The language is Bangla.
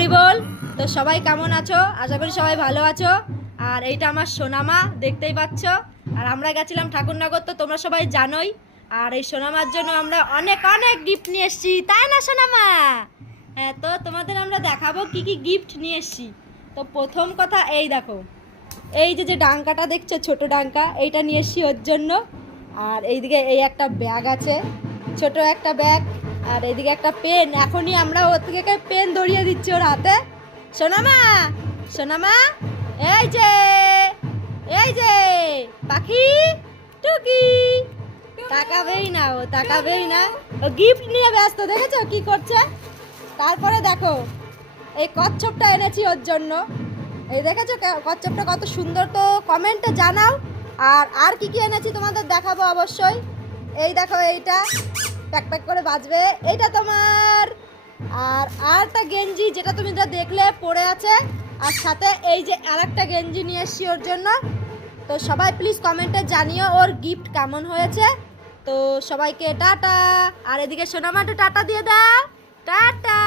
হরি বল। তো সবাই কেমন আছো? আশা করি সবাই ভালো আছো। আর এইটা আমার সোনামা, দেখতেই পাচ্ছ। আর আমরা গেছিলাম ঠাকুরনগর, তো তোমরা সবাই জানোই। আর এই সোনামার জন্য আমরা অনেক অনেক গিফট নিয়ে এসেছি, তাই না সোনামা? হ্যাঁ, তো তোমাদের আমরা দেখাবো কি কি গিফট নিয়ে এসেছি। তো প্রথম কথা, এই দেখো, এই যে যে ডাঙ্কাটা দেখছো, ছোট ডাঙ্কা, এইটা নিয়ে এসেছি ওর জন্য। আর এইদিকে এই একটা ব্যাগ আছে, ছোট একটা ব্যাগ। আর এইদিকে একটা পেন, এখনই আমরা ওর থেকে পেন ধরিয়ে দিচ্ছি ওর হাতে। সোনামা, সোনামা, এই যে, এই যে পাখি টুকি, তাকাবেই না, ও তাকাবেই না, ও গিফট নিয়ে ব্যস্ত, দেখেছো কি করছে। তারপরে দেখো, এই কচ্ছপটা এনেছি ওর জন্য। এই দেখেছো কচ্ছপটা কত সুন্দর, তো কমেন্টে জানাও। আর কি কি এনেছি তোমাদের দেখাবো অবশ্যই। এই দেখো, এইটা প্যাক প্যাক করে বাজবে, এইটা তোমার। আর একটা গেঞ্জি, যেটা তুমি যা দেখলে পরে আছে। আর সাথে এই যে আরেকটা গেঞ্জি নিয়ে এসছি ওর জন্য। তো সবাই প্লিজ কমেন্টে জানিও ওর গিফট কেমন হয়েছে। তো সবাইকে টাটা। আর এদিকে সোনামাটা টাটা দিয়ে দাও, টাটা।